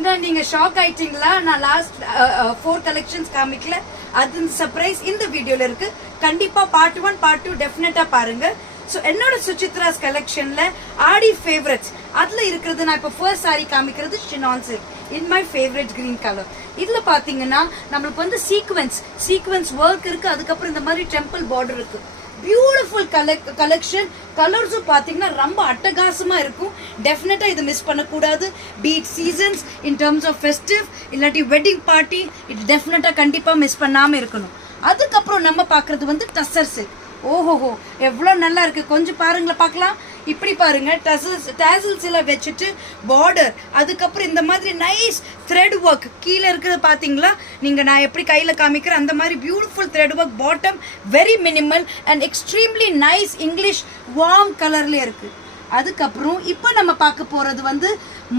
என்ன நீங்க ஷாக் ஆயிட்டீங்களா? நான் லாஸ்ட் 4 கலெக்ஷன்ஸ் காமிக்கல, அது சர்ப்ரைஸ் இந்த வீடியோல இருக்கு. கண்டிப்பா பார்ட் 1 பார்ட் 2 டெஃபினட்டா பாருங்க. ஸோ என்னோட சுசித்ராஸ் கலெக்ஷன்ல ஆடி ஃபேவரட்ஸ் அதுல இருக்கிறது நான் இப்போ ஃபர்ஸ்ட் சாரி காமிக்கிறது shinon silk in my favourite green colour. இதுல பாத்தீங்கன்னா நம்மளுக்கு வந்து சீக்வன்ஸ் ஒர்க் இருக்கு, அதுக்கப்புறம் இந்த மாதிரி டெம்பிள் பார்டர் இருக்கு. Beautiful collection. கலர்ஸும் பாத்தீங்கன்னா ரொம்ப அட்டகாசமா இருக்கும். டெஃபினட்டா இது மிஸ் பண்ணக்கூடாது. Beat seasons in terms of festive இல்லாட்டி வெட்டிங் பார்ட்டி இது டெஃபினட்டா கண்டிப்பா மிஸ் பண்ணாம இருக்கணும். அதுக்கப்புறம் நம்ம பாக்குறது வந்து டசர் சில்க். ஓஹோஹோ எவ்வளவு நல்லா இருக்கு, கொஞ்சம் பாருங்களேன் பார்க்கலாம். இப்படி பாருங்க, டேசல்ஸ் எல்லாம் வச்சுட்டு பார்டர், அதுக்கப்புறம் இந்த மாதிரி நைஸ் த்ரெட் ஒர்க் கீழே இருக்கிறது பாத்தீங்களா? நீங்க நான் எப்படி கையில காமிக்கிறேன் அந்த மாதிரி beautiful thread work. Bottom very minimal and extremely nice English warm கலர்ல இருக்கு. அதுக்கப்புறம் இப்போ நம்ம பார்க்க போறது வந்து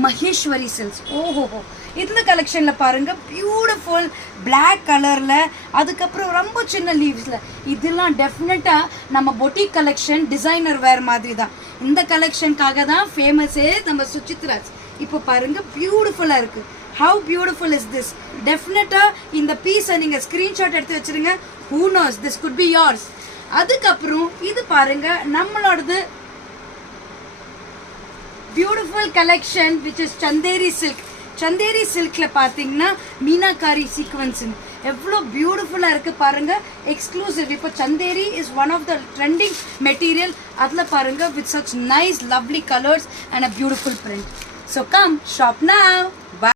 மகேஸ்வரி சில்க்ஸ். ஓஹோஹோ இந்த கலெக்ஷன்ல பாருங்க, பியூட்டிஃபுல் பிளாக் கலர்ல, அதுக்கப்புறம் ரொம்ப சின்ன லீவ்ஸ்ல. இதெல்லாம் டெஃபினட்டா நம்ம பொட்டிக் கலெக்ஷன் டிசைனர் வேர் மாதிரி தான். இந்த கலெக்ஷனுக்காக தான் ஃபேமஸே நம்ம சுசித்ராஸ். இப்போ பாருங்க பியூட்டிஃபுல்லா இருக்கு. How beautiful is this? டெஃபினட்டா இந்த பீஸை நீங்க ஸ்கிரீன்ஷாட் எடுத்து வச்சிருங்க. Who knows this could be yours. அதுக்கப்புறம் இது பாருங்க நம்மளோடது beautiful collection which is Chanderi silk. Chanderi சில்க்ல பாத்தீங்கன்னா மீனாகாரி சீக்வன்ஸ் எவ்வளோ பியூட்டிஃபுல்லா இருக்கு பாருங்க. எக்ஸ்க்ளூசிவ். இப்போ Chanderi is one of the trending material. அதுல பாருங்க with such nice lovely colours and a beautiful print. So come shop now.